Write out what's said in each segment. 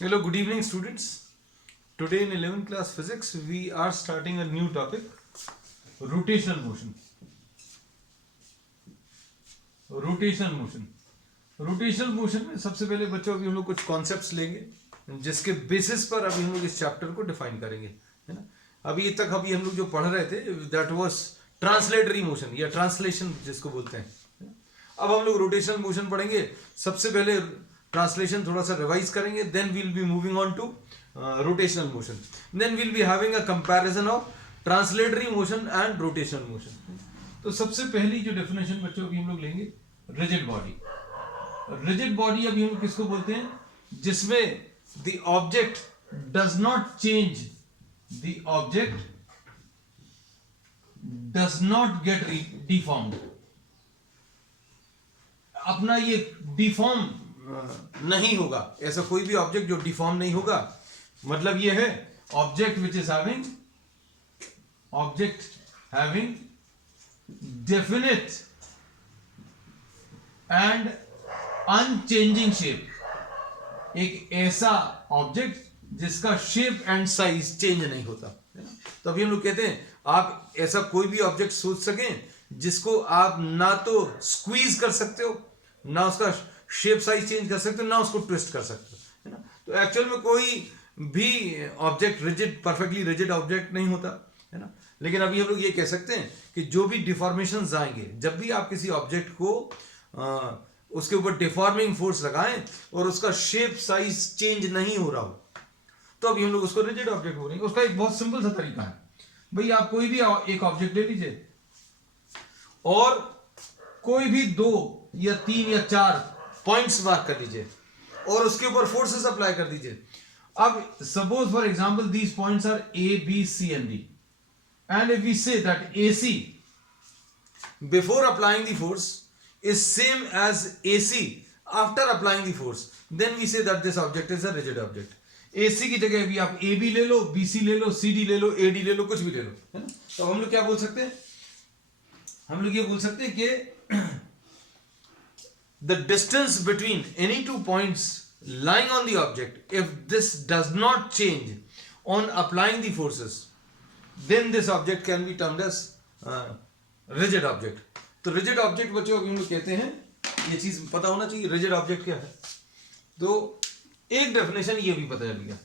Hello, good evening, students. Today in 11th class physics, we are starting a new topic, rotational motion. Rotational motion rotational motion में सबसे पहले बच्चों अभी हम लोग कुछ कॉन्सेप्ट्स लेंगे जिसके बेसिस पर अभी हम लोग इस चैप्टर को डिफाइन करेंगे, है ना। अभी हम लोग जो पढ़ रहे थे दैट वाज ट्रांसलेटरी मोशन या ट्रांसलेशन जिसको बोलते हैं, है ना? अब हम लोग रोटेशनल मोशन पढ़ेंगे। सबसे पहले ट्रांसलेशन थोड़ा सा रिवाइज करेंगे, then we'll be moving on to rotational motion, then we'll be having a comparison of translatory motion and rotational motion. तो सबसे पहली जो डेफिनेशन बच्चों की हम लोग लेंगे, रिजिड बॉडी। रिजिड बॉडी अभी हम किसको बोलते हैं? जिसमें the object does not change, the object does not gate deformed. अपना ये डिफॉर्म नहीं होगा, ऐसा कोई भी ऑब्जेक्ट जो डिफॉर्म नहीं होगा। मतलब ये है object which is having definite and unchanging shape। एक ऐसा ऑब्जेक्ट जिसका शेप एंड साइज चेंज नहीं होता, है ना। तो अभी हम लोग कहते हैं आप ऐसा कोई भी ऑब्जेक्ट सोच सकें जिसको आप ना तो स्क्वीज कर सकते हो, ना उसका शेप साइज चेंज कर सकते हो, ना उसको ट्विस्ट कर सकते हो, है ना। तो एक्चुअल में कोई भी object rigid, perfectly rigid object नहीं होता, है ना। लेकिन अभी हम लोग ये कह सकते हैं कि जो भी डिफॉर्मेशंस आएंगे, जब भी आप किसी ऑब्जेक्ट को उसके ऊपर डिफॉर्मिंग फोर्स लगाएं और उसका शेप साइज चेंज नहीं हो रहा हो, तो अभी हम लोग उसको रिजिड ऑब्जेक्ट बोलेंगे। उसका एक बहुत सिंपल सा तरीका है, भाई आप कोई भी एक ऑब्जेक्ट ले लीजिए और कोई भी 2 या 3 या 4 पॉइंट्स मार्क कर लीजिए और उसके ऊपर फोर्सेस अप्लाई कर दीजिए। अब suppose for example these points are A B C and D, and if we say that AC before applying the force is same as AC after applying the force, then we say that this object is a rigid object। AC की जगह भी आप AB ले लो, BC ले लो, CD ले लो, AD ले लो, कुछ भी ले लो, है ना। तो हम लोग क्या बोल सकते हैं? हम लोग ये बोल सकते हैं कि the distance between any 2 points lying on the object, if this does not change on applying the forces, then this object can be termed as rigid object। तो rigid object बच्चों अभी हम लोग कहते हैं, ये चीज पता होना चाहिए rigid object क्या है। तो एक डेफिनेशन ये भी पता चल गया।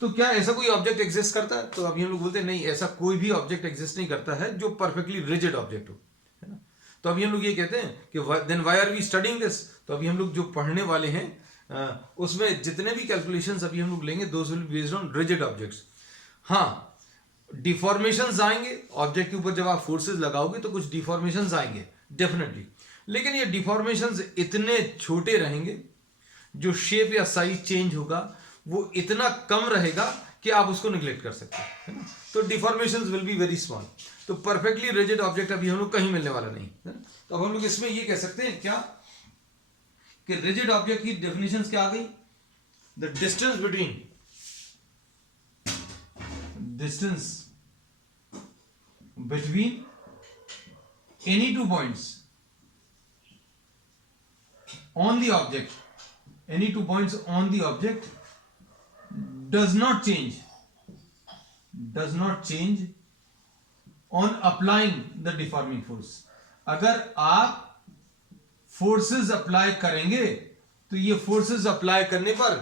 तो क्या ऐसा कोई ऑब्जेक्ट एग्जिस्ट करता है? तो अभी हम लोग बोलते हैं नहीं, ऐसा कोई भी ऑब्जेक्ट एग्जिस्ट नहीं करता है जो परफेक्टली रिजिड ऑब्जेक्ट हो, है ना। तो अभी हम लोग ये कहते हैं कि then why are we studying this. तो अभी हम लोग जो पढ़ने वाले हैं उसमें जितने भी कैलकुलेशंस अभी हम लोग लेंगे those will be based on rigid objects. हाँ, डिफॉर्मेशंस आएंगे ऑब्जेक्ट के ऊपर, जब आप फोर्सेस लगाओगे तो कुछ डिफॉर्मेशंस आएंगे डेफिनेटली, लेकिन ये डिफॉर्मेशंस इतने छोटे रहेंगे, जो शेप या साइज चेंज होगा वो इतना कम रहेगा कि आप उसको निग्लेक्ट कर सकते हैं, है ना। तो deformations will be very small. तो परफेक्टली रिजिड ऑब्जेक्ट अभी हम लोग कहीं मिलने वाला नहीं, है ना। तो अब हम लोग इसमें ये कह सकते हैं क्या कि रिजिड ऑब्जेक्ट की डेफिनेशंस क्या आ गई? The distance between any 2 points on the object, any 2 points on the object does not change on applying the deforming force। अगर आप फोर्सेस अप्लाई करेंगे तो ये फोर्सेस अप्लाई करने पर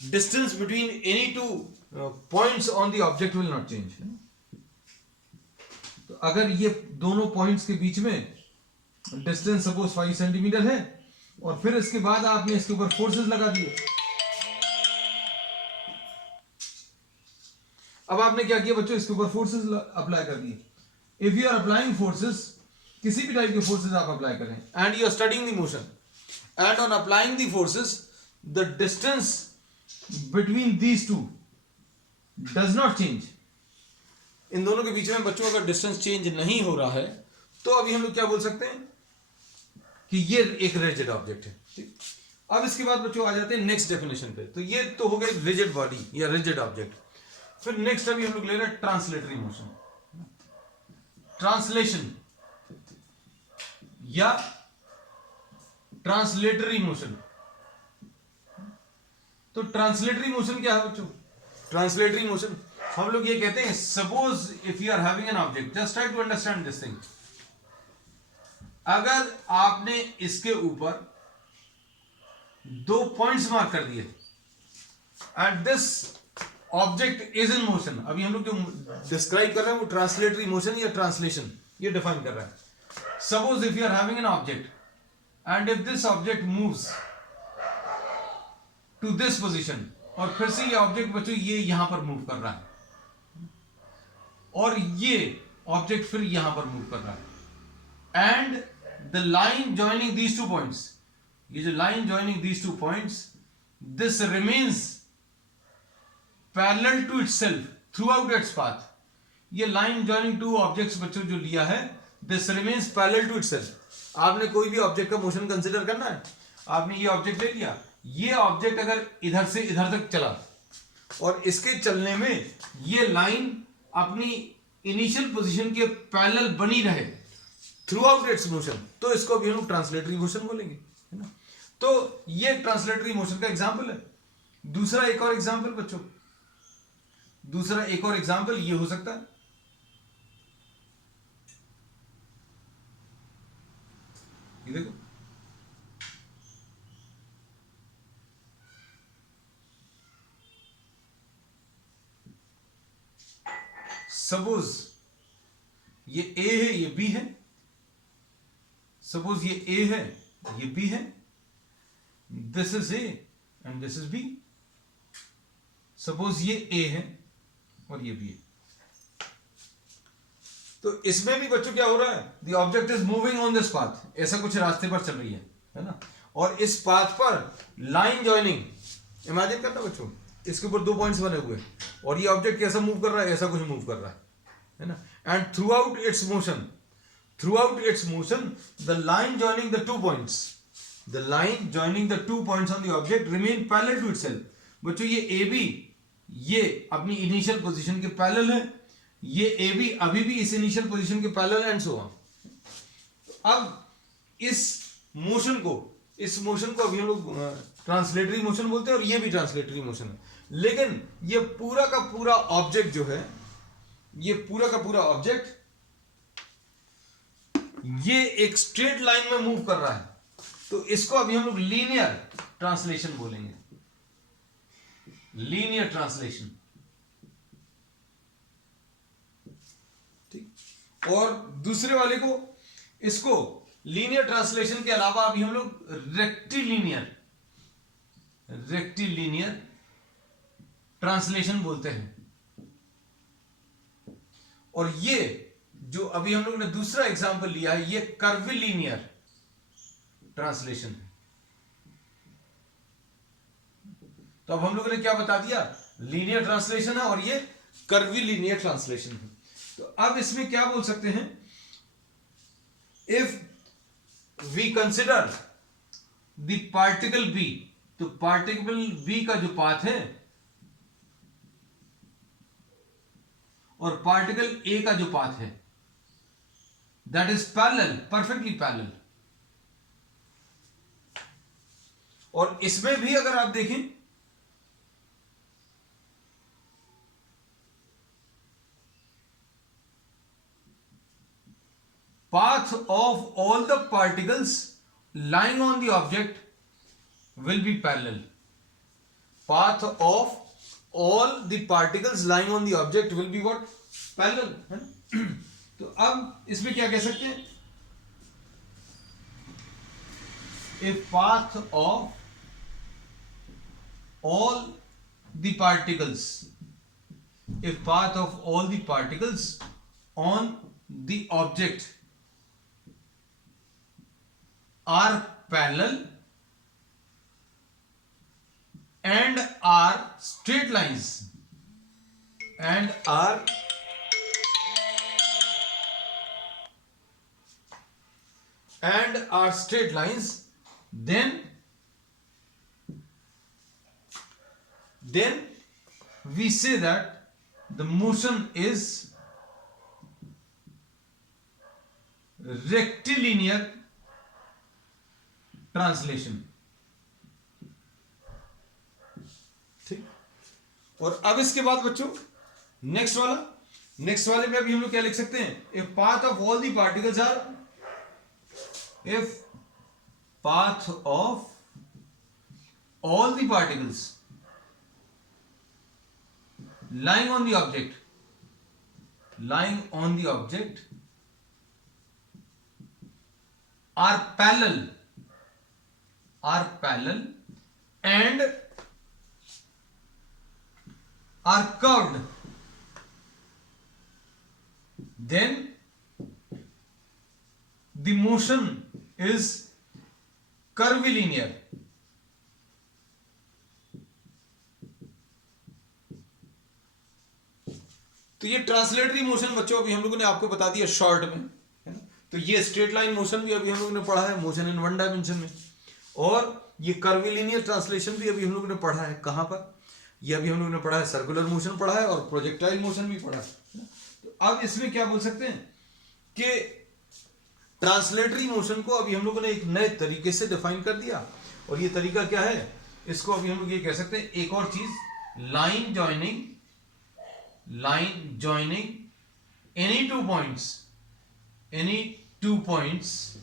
distance between any 2 points on the object will not change. तो अगर ये दोनों पॉइंट्स के बीच में डिस्टेंस सपोज 5 सेंटीमीटर है और फिर इसके बाद आपने इसके ऊपर फोर्सेस लगा दिए, अब आपने क्या किया बच्चों? इसके ऊपर फोर्सेस अप्लाई कर दिए। If you are applying forces, किसी भी टाइप के फोर्सेस आप अप्लाई करें, and you are studying the motion, and on applying the forces the distance between these two does not change. इन दोनों के बीच में बच्चों अगर डिस्टेंस चेंज नहीं हो रहा है तो अभी हम लोग क्या बोल सकते हैं कि ये एक रिजिड ऑब्जेक्ट है, ठीक। अब इसके बाद बच्चों आ जाते हैं नेक्स्ट डेफिनेशन पे। तो ये तो हो गई रिजिड बॉडी या रिजिड ऑब्जेक्ट। फिर नेक्स्ट अभी हम लोग ले रहे हैं ट्रांसलेटरी मोशन, ट्रांसलेशन या ट्रांसलेटरी मोशन। तो ट्रांसलेटरी मोशन क्या है बच्चों? ट्रांसलेटरी मोशन हम लोग ये कहते हैं, suppose if you are having an object, just try to understand this thing. अगर आपने इसके ऊपर 2 पॉइंट्स मार्क कर दिए and this object is in motion, अभी हम लोग जो डिस्क्राइब कर रहे हैं वो ट्रांसलेटरी मोशन या ट्रांसलेशन ये डिफाइन कर रहा है। Suppose if you are having an object and if this object moves to this position, और फिर से ये ऑब्जेक्ट बच्चों ये यहां पर मूव कर रहा है, और ये ऑब्जेक्ट फिर यहां पर मूव कर रहा है, and the line joining these 2 points, ये जो line joining these 2 points, this remains parallel to itself throughout its path. ये लाइन जॉइनिंग 2 ऑब्जेक्ट्स बच्चों जो लिया है, this remains parallel to itself. आपने कोई भी ऑब्जेक्ट का मोशन कंसिडर करना है, आपने ये ऑब्जेक्ट ले लिया, ये ऑब्जेक्ट अगर इधर से इधर तक चला और इसके चलने में ये लाइन अपनी इनिशियल पोजीशन के पैरेलल बनी रहे थ्रू आउट इट्स मोशन, तो इसको भी हम लोग ट्रांसलेटरी मोशन बोलेंगे, है ना। तो ये ट्रांसलेटरी मोशन का एग्जाम्पल है। दूसरा एक और एग्जाम्पल बच्चों, दूसरा एक और एग्जाम्पल ये हो सकता है, ये देखो, सपोज ये ए है, ये बी है, सपोज ये ए है, ये बी है, this is A and this is B. सपोज ये ए है और ये बी है, तो इसमें भी बच्चों क्या हो रहा है, the object is moving on this path, ऐसा कुछ रास्ते पर चल रही है ना, और इस पाथ पर लाइन जॉइनिंग, इमेजिन करना बच्चों, इसके ऊपर 2 पॉइंट्स बने हुए और ये ऑब्जेक्ट कैसा मूव कर रहा है, ऐसा कुछ मूव कर रहा है ना, and throughout its motion, the line joining the 2 points, the line joining the 2 points on the object remain parallel to itself. बच्चों ये ए बी ये अपनी इनिशियल पोजीशन के पैरेलल है, ये ए बी अभी भी इस इनिशियल पोजीशन के पैरेलल, एंड सो ऑन। अब इस मोशन को अभी हम लोग ट्रांसलेटरी मोशन बोलते हैं, और ये भी ट्रांसलेटरी मोशन है, लेकिन ये पूरा का पूरा ऑब्जेक्ट जो है, ये पूरा का पूरा ऑब्जेक्ट ये एक स्ट्रेट लाइन में मूव कर रहा है, तो इसको अभी हम लोग लीनियर ट्रांसलेशन बोलेंगे, लीनियर ट्रांसलेशन, ठीक। और दूसरे वाले को, इसको लीनियर ट्रांसलेशन के अलावा अभी हम लोग रेक्टिलिनियर ट्रांसलेशन बोलते हैं। और ये जो अभी हम लोग ने दूसरा एग्जांपल लिया है, ये कर्विलिनियर ट्रांसलेशन है। तो अब हम लोगों ने क्या बता दिया, लीनियर ट्रांसलेशन है और ये कर्विलिनियर ट्रांसलेशन है। तो अब इसमें क्या बोल सकते हैं, if we consider the particle B, तो पार्टिकल बी का जो पाथ है और पार्टिकल ए का जो पाथ है, that is parallel, perfectly parallel. और इसमें भी अगर आप देखें, path of all the particles lying on the object will be parallel. Path of all the particles lying on the object will be what? Parallel, है ना? तो अब इसमें क्या कह सकते हैं, if path of all the particles, if path of all the particles on the object are parallel and are straight lines, and are straight lines, then we say that the motion is rectilinear translation, और अब इसके बाद बच्चों next वाले में अभी हम लोग क्या लिख सकते हैं, if path of all the particles are, if path of all the particles lying on the object are parallel and are curved, then the motion is curvilinear. तो ये ट्रांसलेटरी मोशन बच्चों अभी हम लोगों ने आपको बता दिया शॉर्ट में, है ना। तो ये स्ट्रेट लाइन मोशन भी अभी हम लोगों ने पढ़ा है, मोशन इन वन डायमेंशन में, और ये कर्विलिनियर ट्रांसलेशन भी अभी हम लोगों ने पढ़ा है। कहां पर? ये अभी हम लोगों ने पढ़ा है, सर्कुलर मोशन पढ़ा है और प्रोजेक्टाइल मोशन भी पढ़ा है। तो अब इसमें क्या बोल सकते हैं कि ट्रांसलेटरी मोशन को अभी हम लोगों ने एक नए तरीके से डिफाइन कर दिया, और ये तरीका क्या है, इसको अभी हम लोग ये कह सकते हैं, एक और चीज, line joining any two points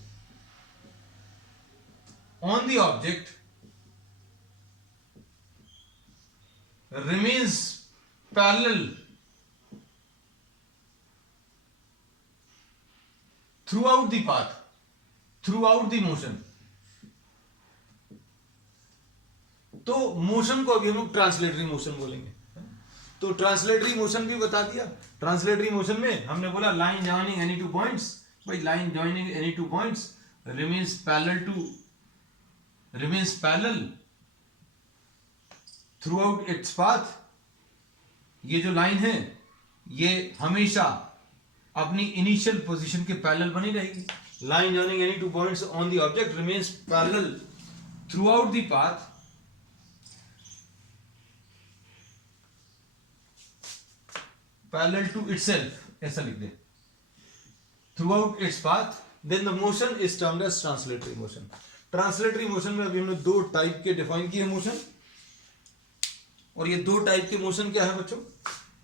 on the object remains parallel throughout the path, throughout the motion। तो मोशन को अभी हम लोग ट्रांसलेटरी मोशन बोलेंगे। तो ट्रांसलेटरी मोशन भी बता दिया। ट्रांसलेटरी मोशन में हमने बोला line joining any two points, भाई line joining any two points remains parallel throughout its path. ये जो लाइन है ये हमेशा अपनी इनिशियल पोजीशन के पैरेलल बनी रहेगी। Line joining any two points on the object remains parallel throughout the path, parallel to itself, ऐसा लिख दे, throughout its path, then the motion is termed as translatory motion. Translatory motion में अभी हमने दो type के define किए motion, और ये दो टाइप के मोशन क्या है बच्चों,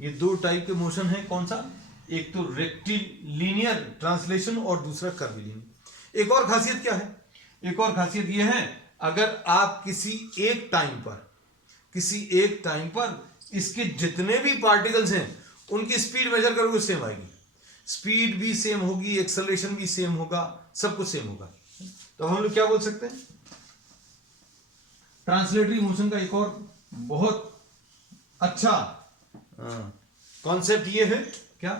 ये दो टाइप के मोशन है। कौन सा? एक तो रेक्टिलिनियर ट्रांसलेशन और दूसरा कर्विलिनियर। एक और खासियत क्या है? एक और खासियत ये है, अगर आप किसी एक टाइम पर इसके जितने भी पार्टिकल्स हैं उनकी स्पीड मेजर करोगे सेम आएगी, स्पीड भी सेम होगी, एक्सेलरेशन भी सेम होगा, सब कुछ सेम होगा। तो हम लोग क्या बोल सकते हैं, ट्रांसलेटरी मोशन का एक और बहुत अच्छा कॉन्सेप्ट ये है क्या,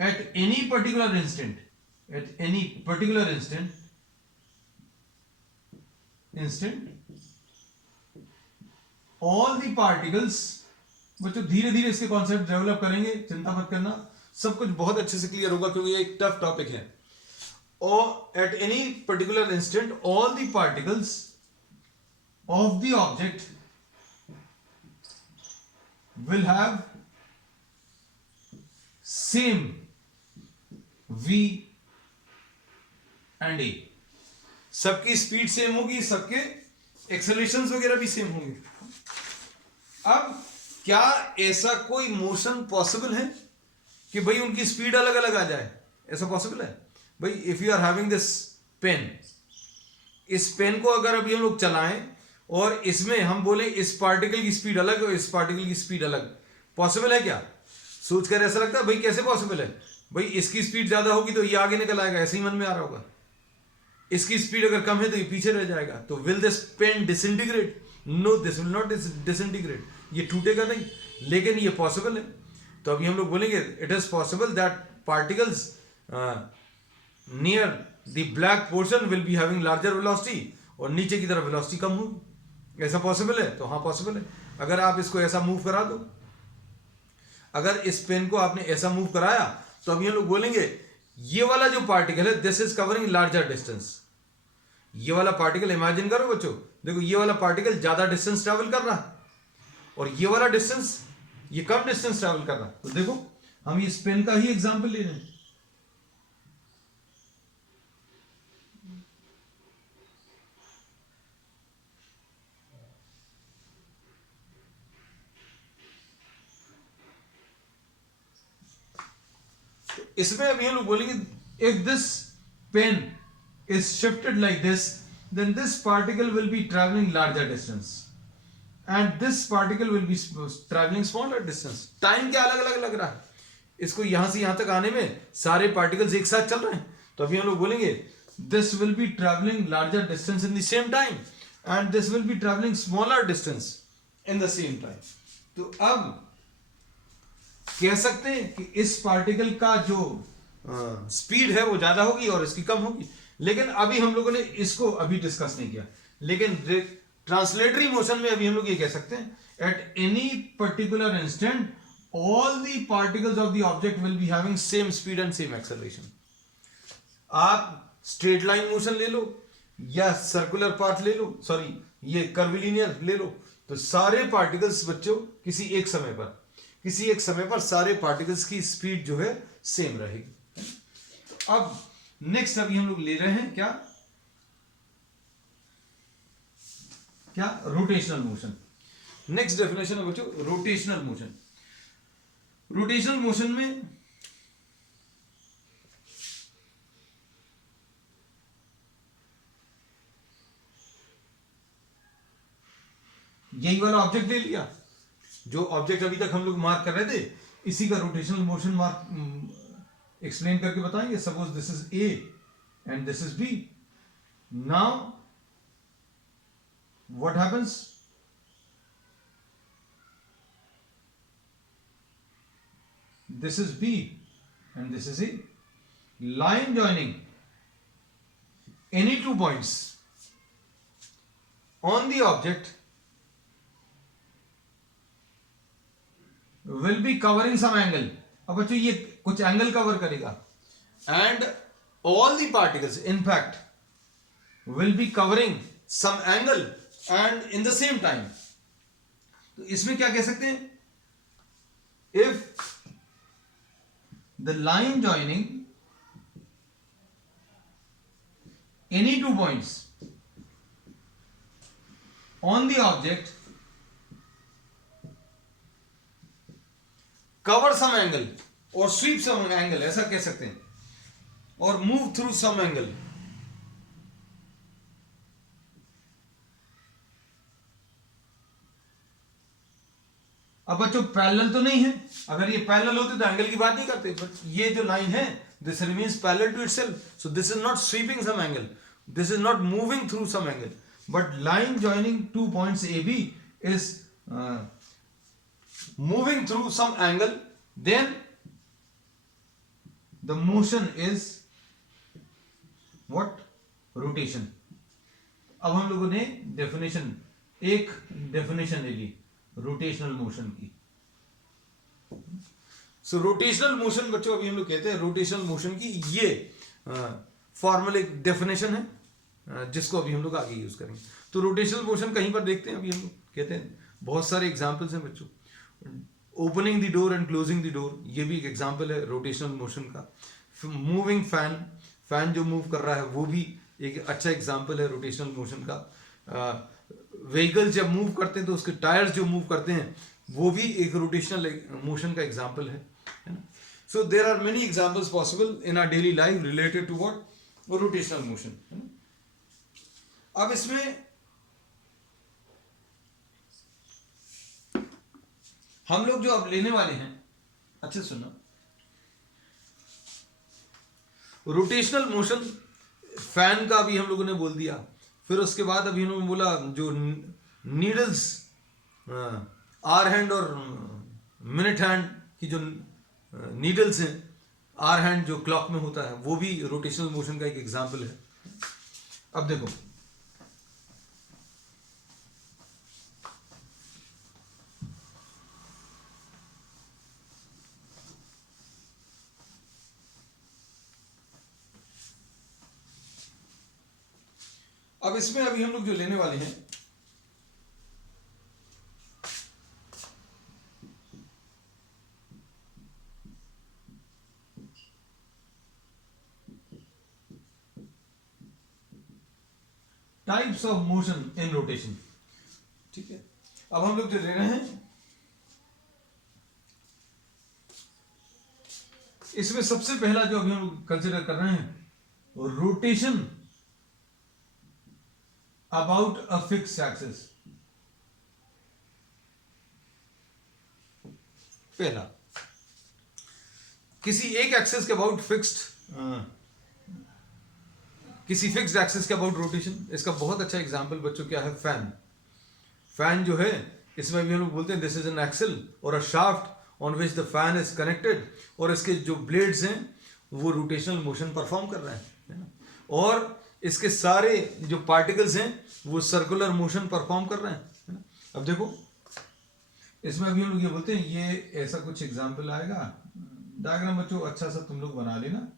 at any particular instant all the particles. बच्चों धीरे धीरे इसके कॉन्सेप्ट डेवलप करेंगे, चिंता मत करना, सब कुछ बहुत अच्छे से क्लियर होगा क्योंकि ये एक टफ टॉपिक है। और at any particular instant all the particles of the object will have same v and a, सबकी स्पीड सेम होगी, सबके एक्सेलरेशंस वगैरह भी सेम होंगे। अब क्या ऐसा कोई मोशन पॉसिबल है कि भाई उनकी स्पीड अलग अलग आ जाए? ऐसा पॉसिबल है भाई? If you are having this pen, इस पेन को अगर अभी हम लोग चलाएं और इसमें हम बोले इस पार्टिकल की स्पीड अलग और इस पार्टिकल की स्पीड अलग, पॉसिबल है क्या? सोचकर ऐसा लगता है भाई कैसे पॉसिबल है? भाई इसकी स्पीड ज्यादा होगी तो ये आगे निकल आएगा, ऐसे ही मन में आ रहा होगा। इसकी स्पीड अगर कम है तो ये पीछे रह जाएगा। तो will this pen disintegrate? No, this will not disintegrate, ये टूटेगा नहीं, लेकिन ये पॉसिबल है। तो अभी हम लोग बोलेंगे it is possible that particles near the black portion will be having larger velocity और नीचे की तरफ वेलोसिटी कम होगी। ऐसा पॉसिबल है? तो हाँ पॉसिबल है। अगर आप इसको ऐसा मूव करा दो, अगर इस पेन को आपने ऐसा मूव कराया तो अभी हम लोग बोलेंगे ये वाला जो पार्टिकल है this is covering larger distance. ये वाला पार्टिकल इमेजिन करो बच्चों, देखो ये वाला पार्टिकल ज्यादा डिस्टेंस ट्रैवल कर रहा है और ये वाला डिस्टेंस ये कम डिस्टेंस ट्रैवल कर रहा है। तो देखो हम इस पेन का ही एग्जाम्पल ले रहे हैं। इसमें अभी हम लोग बोलेंगे if this pen is shifted like this, then this particle will be travelling larger distance and this particle will be travelling smaller distance. Time क्या अलग अलग लग रहा है, इसको यहां से यहां तक आने में सारे पार्टिकल्स एक साथ चल रहे हैं, तो अभी हम लोग बोलेंगे this will be travelling larger distance in the same time and this will be travelling smaller distance in the same time. तो अब कह सकते हैं कि इस पार्टिकल का जो स्पीड है वो ज्यादा होगी और इसकी कम होगी, लेकिन अभी हम लोगों ने इसको अभी डिस्कस नहीं किया। लेकिन ट्रांसलेटरी मोशन में अभी हम लोग ये कह सकते हैं at any particular instant all the particles of the object will be having same speed and same acceleration। आप स्ट्रेट लाइन मोशन ले लो या सर्कुलर पाथ ले लो, सॉरी ये कर्विलिनियर ले लो, तो सारे पार्टिकल्स बच्चों किसी एक समय पर सारे पार्टिकल्स की स्पीड जो है सेम रहेगी। तो अब नेक्स्ट अभी हम लोग ले रहे हैं क्या रोटेशनल मोशन। नेक्स्ट डेफिनेशन है बच्चों रोटेशनल मोशन। रोटेशनल मोशन में यही वाला ऑब्जेक्ट ले लिया, जो ऑब्जेक्ट अभी तक हम लोग मार्क कर रहे थे, इसी का रोटेशनल मोशन मार्क एक्सप्लेन करके बताएंगे। Suppose this is A and this is B. Now what happens, this is B and this is A. Line joining any 2 points on the object will be covering some angle। अब बच्चों ये कुछ angle cover करेगा and all the particles in fact will be covering some angle and in the same time। तो इसमें क्या कह सकते हैं, if the line joining any 2 points on the object cover some angle or sweep some angle, ऐसा कह सकते हैं, और move through some angle। अब बच्चों पैरेलल तो नहीं है, अगर ये पैरेलल होते तो एंगल की बात नहीं करते, बट ये जो लाइन है this remains parallel to itself, so this is not sweeping some angle, this is not moving through some angle, but line joining 2 points A B is moving through some angle, then the motion is what, rotation. अब हम लोगों ने एक definition ले ली rotational motion की। सो rotational motion बच्चों अभी हम लोग कहते हैं रोटेशनल मोशन की ये फॉर्मल एक डेफिनेशन है जिसको अभी हम लोग आगे यूज करेंगे। तो रोटेशनल मोशन कहीं पर देखते हैं, अभी हम लोग कहते हैं बहुत सारे एग्जांपल्स हैं बच्चों, opening the door and closing the door, ये भी एक एग्जांपल है रोटेशनल मोशन का। मूविंग फैन जो मूव कर रहा है वो भी एक अच्छा एग्जांपल है रोटेशनल मोशन का। व्हीकल जब मूव करते हैं तो उसके टायर्स जो मूव करते हैं वो भी एक रोटेशनल मोशन का एग्जांपल है ना। So there are many examples possible in our daily life related to what, rotational motion, है ना। अब इसमें हम लोग जो अब लेने वाले हैं, अच्छे सुनो, रोटेशनल मोशन फैन का अभी हम लोगों ने बोल दिया, फिर उसके बाद अभी उन्होंने बोला जो नीडल्स आर हैंड और मिनट हैंड की जो नीडल्स हैं, आर हैंड जो क्लॉक में होता है वो भी रोटेशनल मोशन का एक एग्जांपल है। अब देखो अब इसमें अभी हम लोग जो लेने वाले हैं, types of motion in rotation, ठीक है। अब हम लोग जो ले रहे हैं इसमें सबसे पहला जो अभी हम कंसिडर कर रहे हैं rotation about a fixed axis. पहला किसी एक एक्सिस के अबाउट किसी फिक्स्ड एक्सिस के अबाउट रोटेशन। इसका बहुत अच्छा एग्जांपल बच्चों क्या है, फैन। फैन जो है इसमें भी हम लोग बोलते हैं दिस इज एन एक्सल और अ shaft on which the fan is connected, और इसके जो ब्लेड्स हैं वो रोटेशनल मोशन परफॉर्म कर रहे हैं, है ना, और इसके सारे जो पार्टिकल्स हैं वो सर्कुलर मोशन परफॉर्म कर रहे हैं, है ना। अब देखो इसमें अभी हम लोग ये बोलते हैं, ये ऐसा कुछ एग्जाम्पल आएगा, डायग्राम बच्चों अच्छा सा तुम लोग बना लेना।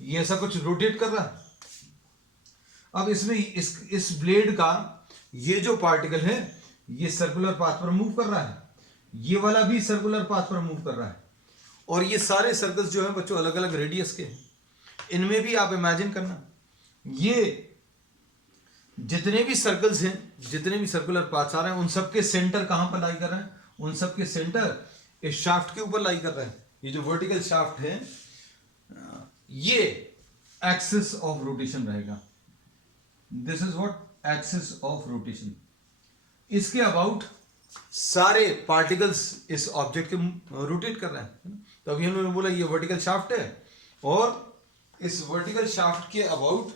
ये ऐसा कुछ रोटेट कर रहा है। अब इसमें इस ब्लेड का ये जो पार्टिकल है ये सर्कुलर पाथ पर मूव कर रहा है, ये वाला भी सर्कुलर पाथ पर मूव कर रहा है, और ये सारे सर्कल्स जो है बच्चों अलग अलग रेडियस के हैं। इनमें भी आप इमेजिन करना, ये जितने भी सर्कल्स हैं, जितने भी सर्कुलर पाथ्स आ रहे हैं, उन सबके सेंटर कहां पर लाई कर रहे हैं, उन सबके सेंटर इस शाफ्ट के ऊपर लाई कर रहे हैं। ये जो वर्टिकल शाफ्ट है ये एक्सिस ऑफ रोटेशन रहेगा। This is what axis of rotation. इसके अबाउट सारे पार्टिकल्स इस ऑब्जेक्ट के रोटेट कर रहे हैं। तो अभी हमने बोला ये वर्टिकल शाफ्ट है, और इस वर्टिकल शाफ्ट के अबाउट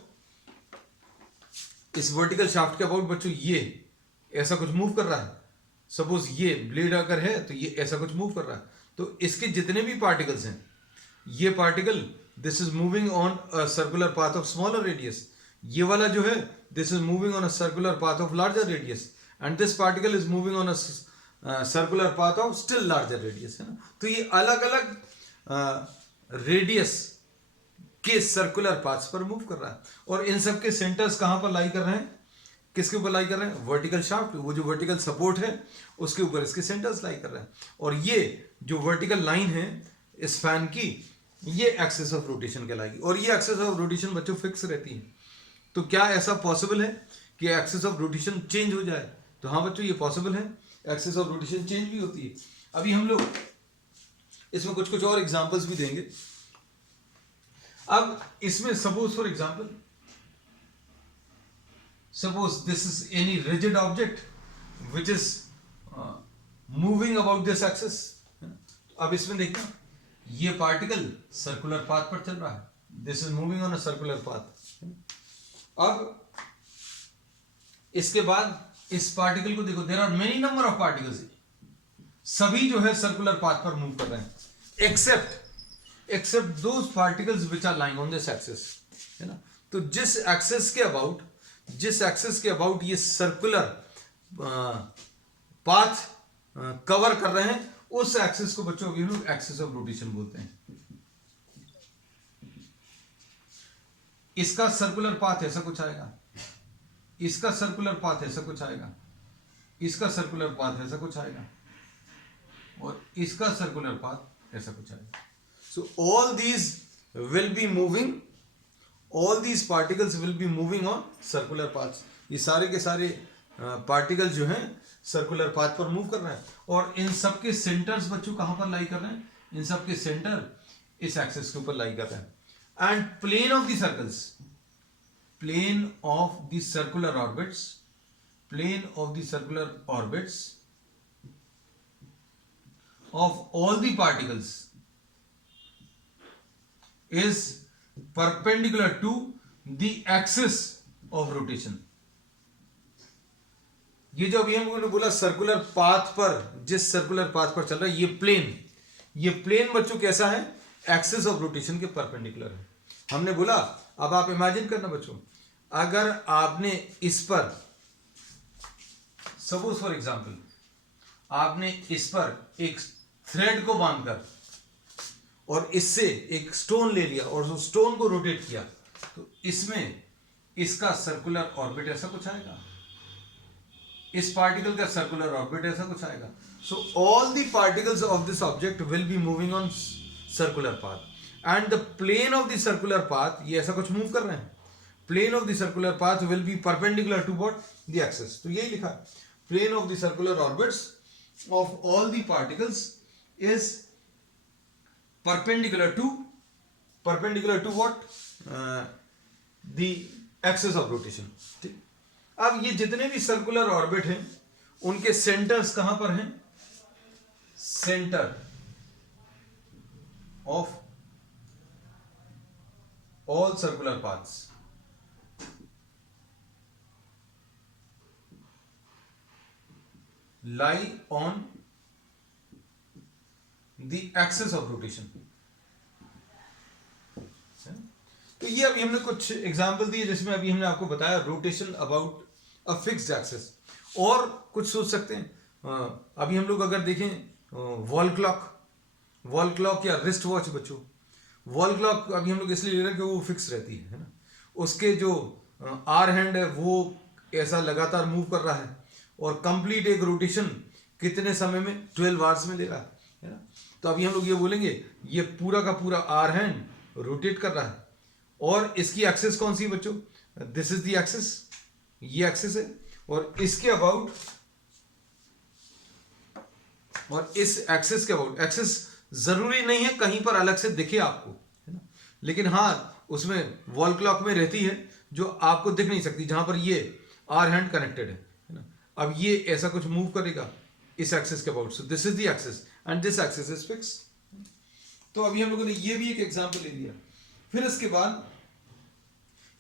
बच्चों ये ऐसा कुछ मूव कर रहा है। सपोज ये ब्लेड अगर है तो ये ऐसा कुछ मूव कर रहा है, तो इसके जितने भी पार्टिकल्स हैं, ये particle this is moving on a circular path of smaller radius, ये वाला जो है this is moving on a circular path of larger radius, and this particle is moving on a circular path of still larger radius, है ना। तो ये अलग अलग रेडियस के सर्कुलर पाथ्स पर मूव कर रहा है, और इन सब के सेंटर्स कहां पर लाई कर रहे हैं, किसके ऊपर लाई कर रहे हैं, वर्टिकल शाफ्ट, वो जो वर्टिकल सपोर्ट है उसके ऊपर इसके सेंटर्स लाई कर रहे हैं। और ये जो वर्टिकल लाइन है इस फैन की, ये एक्सिस ऑफ रोटेशन कहलाएगी, और ये एक्सिस ऑफ रोटेशन बच्चों फिक्स रहती है। तो क्या ऐसा पॉसिबल है कि एक्सिस ऑफ रोटेशन चेंज हो जाए? तो हाँ बच्चों ये पॉसिबल है, एक्सिस ऑफ रोटेशन चेंज भी होती है। अभी हम लोग इसमें कुछ कुछ और एग्जांपल्स भी देंगे। अब इसमें suppose for example, suppose this is any rigid object which is moving about this axis. अब इसमें देखना ये पार्टिकल सर्कुलर पाथ पर चल रहा है, this is moving on a circular path. अब इसके बाद इस पार्टिकल को देखो, there are many number of particles, सभी जो है सर्कुलर पाथ पर मूव कर रहे हैं, except those particles which are lying on this axis, है ना। तो जिस एक्सिस के अबाउट ये सर्कुलर पाथ कवर कर रहे हैं, उस एक्सिस को बच्चों अभी लोग एक्सिस ऑफ रोटेशन बोलते हैं। इसका सर्कुलर पाथ ऐसा कुछ आएगा, इसका सर्कुलर पाथ ऐसा कुछ आएगा, इसका सर्कुलर पाथ ऐसा कुछ आएगा, और इसका सर्कुलर पाथ ऐसा कुछ आएगा। So all these will be moving, all these particles will be moving on circular paths. ये सारे के सारे पार्टिकल्स जो हैं सर्कुलर पाथ पर मूव कर रहे हैं, और इन सब के सेंटर्स बच्चों कहां पर लाई कर रहे हैं, इन सब के सेंटर इस एक्सिस के ऊपर लाई कर रहे हैं। And plane of the circles, plane of the circular orbits, plane of the circular orbits of all the particles is perpendicular to the axis of rotation। ये जो अभी हमने बोला सर्कुलर पाथ पर, जिस सर्कुलर पाथ पर चल रहा है ये प्लेन बच्चों कैसा है, एक्सिस ऑफ रोटेशन के परपेंडिकुलर है। हमने बोला, अब आप इमेजिन करना बच्चों, अगर आपने इस पर सपोज फॉर एग्जांपल आपने इस पर एक थ्रेड को बांधकर और इससे एक स्टोन ले लिया और उस स्टोन को रोटेट किया, तो इसमें इसका सर्कुलर ऑर्बिट ऐसा कुछ आएगा, इस पार्टिकल का सर्कुलर ऑर्बिट ऐसा कुछ आएगा. So all the particles of this object will be moving on circular path and the plane of the circular path, ये ऐसा कुछ मूव कर रहे हैं, plane of the circular path will be perpendicular to what, the axis. तो यही लिखा है, plane of the circular orbits of all the particles is perpendicular to what, the axis of rotation. ठीक. अब ये जितने भी सर्कुलर ऑर्बिट हैं उनके सेंटर्स कहां पर हैं, centre of all circular paths lie on the axis of rotation. तो ये अभी हमने कुछ एग्जांपल दिए जिसमें अभी हमने आपको बताया rotation about a fixed axis. और कुछ सोच सकते हैं, अभी हम लोग अगर देखें वॉल क्लॉक या रिस्ट वॉच, बच्चों वॉल क्लॉक अभी हम लोग इसलिए ले रहे हैं कि वो फिक्स रहती है ना, उसके जो आर हैंड है वो ऐसा लगातार मूव कर रहा है और कंप्लीट एक रोटेशन कितने समय में, 12 आवर्स में ले रहा है ना. तो अभी हम लोग ये बोलेंगे ये पूरा का पूरा आर हैंड रोटेट कर रहा है और इसकी एक्सिस कौन सी है बच्चों, दिस इज द एक्सिस, ये एक्सिस है और इसके अबाउट, और इस एक्सिस के अबाउट, एक्सिस जरूरी नहीं है कहीं पर अलग से दिखे आपको, है ना, लेकिन हाँ उसमें वॉल क्लॉक में रहती है जो आपको दिख नहीं सकती, जहां पर ये आर हैंड कनेक्टेड है ना. अब ये ऐसा कुछ मूव करेगा इस एक्सिस के about, so this is the axis and this axis is fix. तो अभी हम लोगों ने ये भी एक एग्जांपल ले लिया. फिर इसके बाद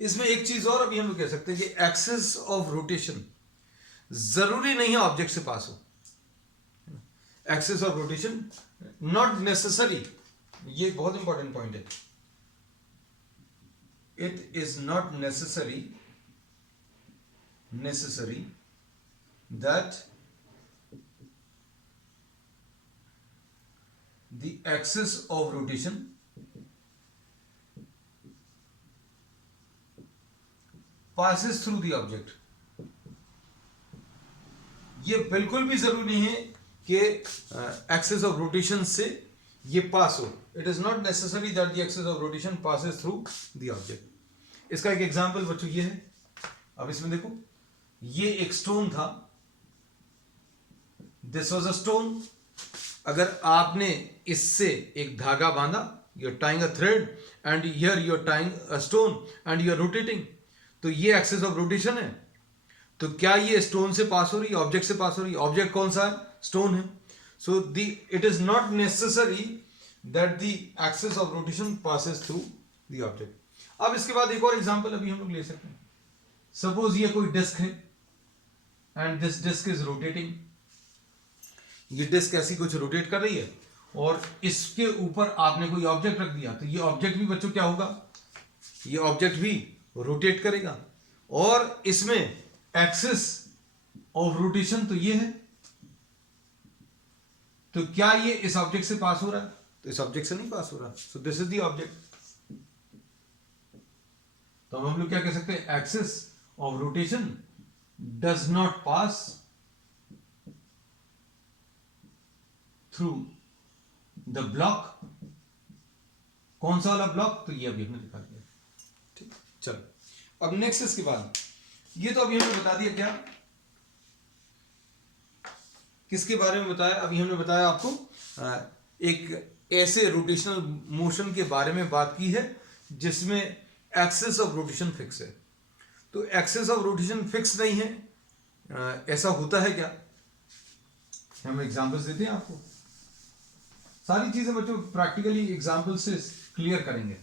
इसमें एक चीज और अभी हम लोग कह सकते हैं कि एक्सिस ऑफ रोटेशन जरूरी नहीं है ऑब्जेक्ट से पास हो. Axis of rotation not necessary, ये बहुत इंपॉर्टेंट पॉइंट है. It is not necessary that the axis of rotation passes through the object. ये बिल्कुल भी जरूरी नहीं है कि एक्सिस ऑफ रोटेशन से ये पास हो. It is not necessary that the axis of rotation passes through the object. इसका एक एग्जांपल बच्चों ये है, अब इसमें देखो ये एक स्टोन था, दिस वाज अ स्टोन. अगर आपने इससे एक धागा बांधा, you are tying a thread and here you are tying a stone and you are rotating, तो ये एक्सिस ऑफ रोटेशन है. तो क्या ये स्टोन से पास हो रही है, ऑब्जेक्ट से पास हो रही है? ऑब्जेक्ट कौन सा है, स्टोन है. So the it is not necessary that the axis of rotation passes through the object. अब इसके बाद एक और एग्जांपल अभी हम लोग ले सकते हैं. सपोज ये कोई डिस्क है and this disc is rotating. ये डिस्क ऐसी कुछ रोटेट कर रही है और इसके ऊपर आपने कोई ऑब्जेक्ट रख दिया, तो ये ऑब्जेक्ट भी बच्चों क्या होगा, ये ऑब्जेक्ट भी रोटेट करेगा और इसमें एक्सिस ऑफ रोटेशन तो ये है. तो क्या ये इस ऑब्जेक्ट से पास हो रहा है, तो इस ऑब्जेक्ट से नहीं पास हो रहा. सो दिस इज द ऑब्जेक्ट. तो हम लोग क्या कह सकते हैं, axis of rotation does not pass through the block. कौन सा वाला ब्लॉक, तो ये अभी हमने दिखा दिया. ठीक, चलो अब नेक्स्ट इसके बाद ये तो अभी हमने बता दिया क्या, किसके बारे में बताया, अभी हमने बताया आपको एक ऐसे रोटेशनल मोशन के बारे में बात की है जिसमें एक्सिस ऑफ रोटेशन फिक्स है. तो एक्सिस ऑफ रोटेशन फिक्स नहीं है, ऐसा होता है क्या, हम एग्जांपल्स देते हैं आपको. सारी चीजें बच्चों प्रैक्टिकली एग्जांपल से क्लियर करेंगे.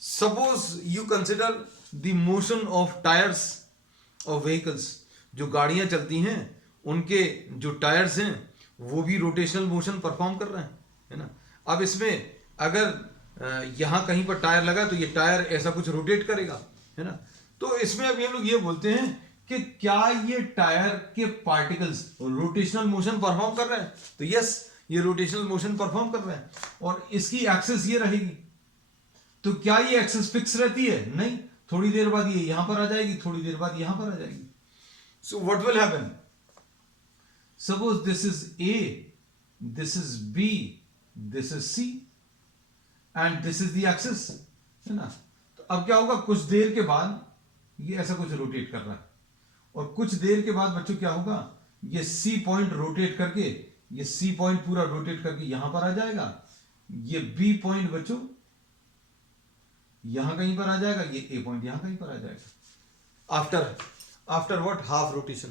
Suppose you consider the motion of tyres of vehicles. जो गाड़ियां चलती हैं उनके जो टायर्स हैं वो भी रोटेशनल मोशन परफॉर्म कर रहे हैं, है ना. अब इसमें अगर यहां कहीं पर टायर लगा तो ये टायर ऐसा कुछ रोटेट करेगा, है ना. तो इसमें अभी हम लोग ये बोलते हैं कि क्या ये टायर के पार्टिकल्स रोटेशनल मोशन परफॉर्म कर रहे हैं, तो यस ये रोटेशनल मोशन परफॉर्म कर रहे हैं और इसकी एक्सिस ये रहेगी. तो क्या ये एक्सेस फिक्स रहती है? नहीं, थोड़ी देर बाद ये यहां पर आ जाएगी, थोड़ी देर बाद यहां पर आ जाएगी. So what will happen? Suppose this is A, this is B, this is C and this is the axis, है ना. तो अब क्या होगा, कुछ देर के बाद ये ऐसा कुछ रोटेट कर रहा है, और कुछ देर के बाद बच्चों क्या होगा, ये सी पॉइंट रोटेट करके, ये सी पॉइंट पूरा रोटेट करके यहां पर आ जाएगा, ये बी पॉइंट बच्चों यहां कहीं पर आ जाएगा, ये ए पॉइंट यहां कहीं पर आ जाएगा. After what, half rotation.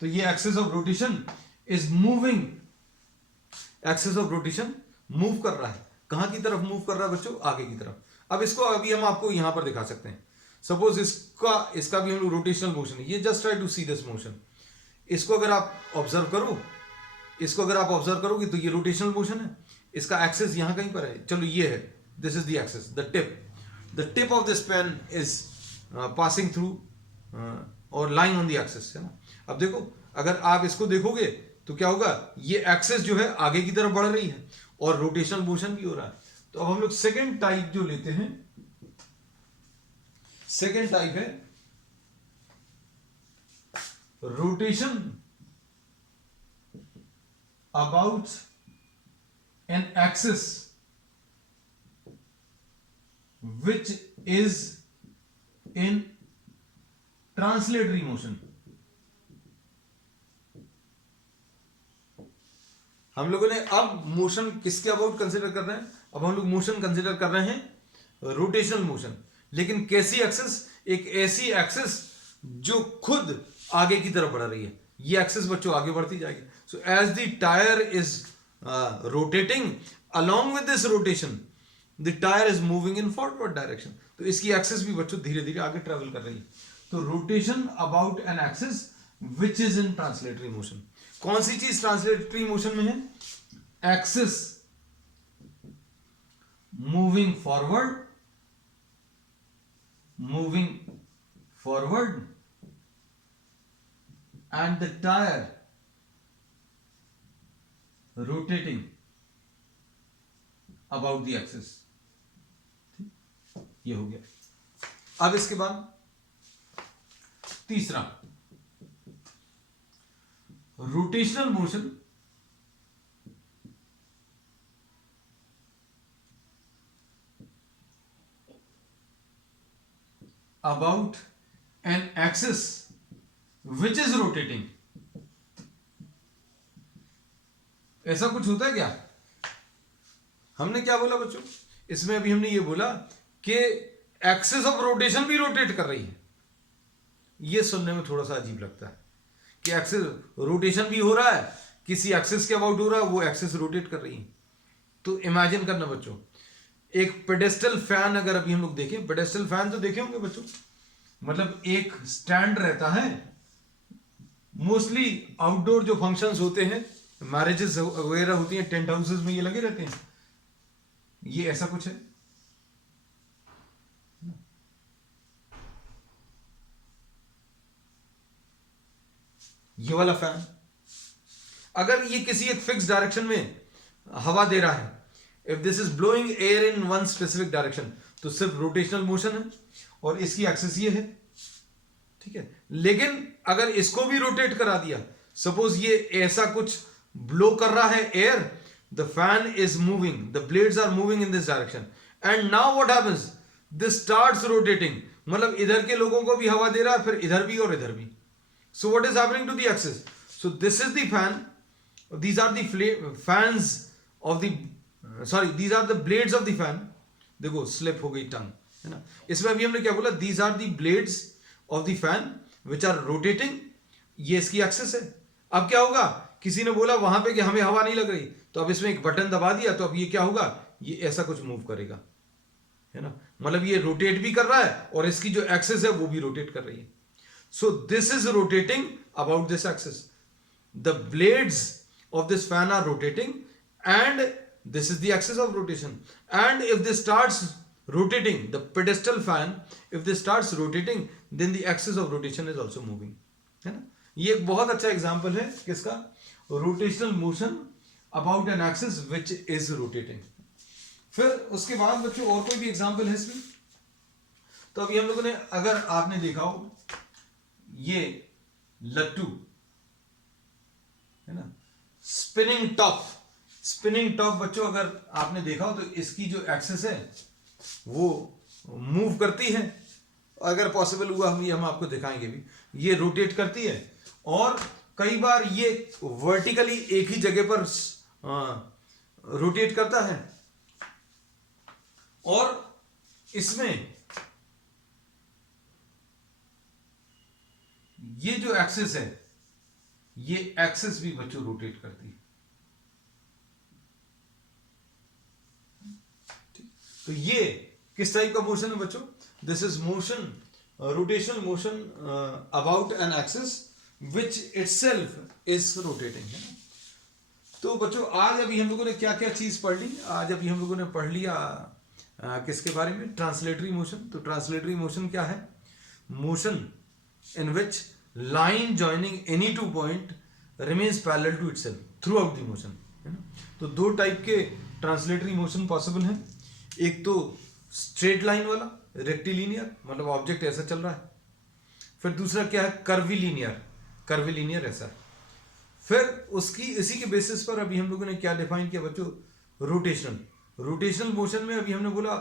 तो ये axis of rotation is moving, axis of rotation move कर रहा है. कहां की तरफ मूव कर रहा है बच्चों? आगे की तरफ. अब इसको अभी हम आपको यहां पर दिखा सकते हैं. सपोज इसका भी हम लोग रोटेशनल मोशन है. ये just try to see this motion. इसको अगर आप ऑब्जर्व करो, इसको अगर आप ऑब्जर्व करोगे तो ये रोटेशनल मोशन है. इसका एक्सेस यहां कहीं पर है. चलो ये है, this is the axis, the tip of this pen is passing through और लाइन ऑन द एक्सेस, है ना. अब देखो, अगर आप इसको देखोगे तो क्या होगा, ये एक्सेस जो है आगे की तरफ बढ़ रही है और रोटेशनल मोशन भी हो रहा है. तो अब हम लोग सेकेंड टाइप जो लेते हैं, सेकेंड टाइप है rotation about an axis which is in translatory motion. हम लोगों ने अब मोशन किसके अबाउट कंसिडर कर रहे हैं? अब हम लोग मोशन कंसिडर कर रहे हैं रोटेशनल मोशन. लेकिन कैसी एक्सेस? एक ऐसी एक्सेस जो खुद आगे की तरफ बढ़ रही है. ये एक्सेस बच्चों आगे बढ़ती जाएगी. So as the tyre is rotating, along with this rotation the tyre is moving in forward direction. तो इसकी एक्सेस भी बच्चों धीरे धीरे आगे ट्रेवल कर रही है. तो rotation about an axis which is in translatory motion. कौन सी चीज ट्रांसलेटरी मोशन में है? Axis moving forward and the tire rotating about the axis. ये हो गया. अब इसके बाद तीसरा, rotational motion about an axis which is rotating. ऐसा कुछ होता है क्या? हमने क्या बोला बच्चों इसमें? अभी हमने ये बोला कि एक्सिस ऑफ रोटेशन भी रोटेट कर रही है. ये सुनने में थोड़ा सा अजीब लगता है कि एक्सिस रोटेशन भी हो रहा है, किसी एक्सिस के अबाउट हो रहा है, वो एक्सिस रोटेट कर रही है. तो इमेजिन करना बच्चों, एक पेडेस्टल फैन अगर अभी हम लोग देखें, पेडेस्टल फैन तो देखे होंगे बच्चों, मतलब एक स्टैंड रहता है. मोस्टली आउटडोर जो फंक्शंस होते हैं, मैरिजेस वगैरह होती हैं, टेंट हाउसेस में ये लगे रहते हैं. ये ऐसा कुछ है. ये वाला फैन अगर ये किसी एक फिक्स डायरेक्शन में हवा दे रहा है, if this is blowing air in one specific direction, तो सिर्फ रोटेशनल मोशन है और इसकी एक्सिस ये है. ठीक है. लेकिन अगर इसको भी रोटेट करा दिया, सपोज ये ऐसा कुछ ब्लो कर रहा है air, the fan is moving, the blades are moving in this direction, and now what happens, this starts rotating. मतलब इधर के लोगों को भी हवा दे रहा है, फिर इधर भी और इधर भी. So what is happening to the axis? So this is the fan, these are the fans of the sorry these are the blades of the fan. देखो स्लिप हो गई टंग, है ना. इसमें अभी हमने क्या बोला? these are the blades of the fan which are rotating. ये इसकी एक्सेस है. अब क्या होगा? किसी ने बोला वहां पे कि हमें हवा नहीं लग रही, तो अब इसमें एक बटन दबा दिया, तो अब ये क्या होगा? ये ऐसा कुछ मूव करेगा, है ना. मतलब ये रोटेट भी कर रहा है और इसकी जो एक्सेस है वो भी रोटेट कर रही है. So this is rotating about this axis. The blades of this fan are rotating and this is the axis of rotation. And if this starts rotating, the pedestal fan, if this starts rotating, then the axis of rotation is also moving, है ना. ये एक बहुत अच्छा example है किसका? Rotational motion about an axis which is rotating. फिर उसके बाद बच्चों और कोई भी एग्जांपल है इसमें? तो अभी हम लोगों ने, अगर आपने देखा हो ये लट्टू है ना, स्पिनिंग टॉप, स्पिनिंग टॉप बच्चों अगर आपने देखा हो तो इसकी जो एक्सिस है वो मूव करती है, अगर पॉसिबल हुआ हम आपको दिखाएंगे भी, ये रोटेट करती है, और कई बार ये वर्टिकली एक ही जगह पर रोटेट करता है, और इसमें ये जो एक्सिस है, ये एक्सिस भी बच्चों रोटेट करती है। तो ये किस टाइप का मोशन है बच्चों? This is motion, rotational motion about an axis which itself is rotating, है ना। तो बच्चों आज अभी हम लोगों ने क्या क्या चीज पढ़ ली? आज अभी हम लोगों ने पढ़ लिया किसके बारे में? Translatory motion. तो ट्रांसलेटरी मोशन क्या है? Motion in which line joining any two point remains parallel to itself throughout the motion, है ना। तो दो टाइप के ट्रांसलेटरी मोशन पॉसिबल है। एक तो स्ट्रेट लाइन वाला, रेक्टिलिनियर, मतलब ऑब्जेक्ट ऐसा चल रहा है। फिर दूसरा क्या है? कर्विलिनियर, कर्विलिनियर ऐसा। फिर उसकी इसी के बेसिस पर अभी हम लोगों ने क्या डिफाइन किया बच्चों? रोटेशनल। रोटेशनल मोशन में अभी हमने बोला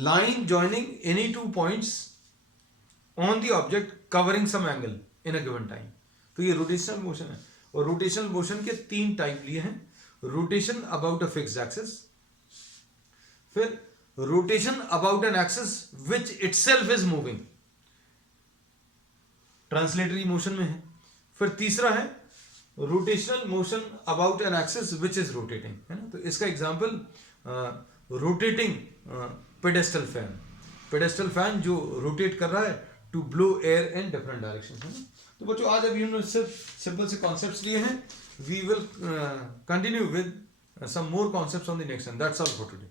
line joining any two points on the object covering some angle in a given time. तो ये रोटेशनल मोशन है। और रोटेशनल मोशन के तीन टाइप लिए हैं। Rotation about a fixed axis, फिर rotation about an axis which itself is moving, translatory motion में है। फिर तीसरा है rotational motion about an axis which is rotating, है ना। तो इसका example rotating pedestal fan, pedestal fan जो रोटेट कर रहा है to blow air in different direction, है ना। तो बच्चों आज अभी हमने सिर्फ सिंपल से कॉन्सेप्ट्स लिए हैं। We will continue with some more concepts on the next one. That's all for today.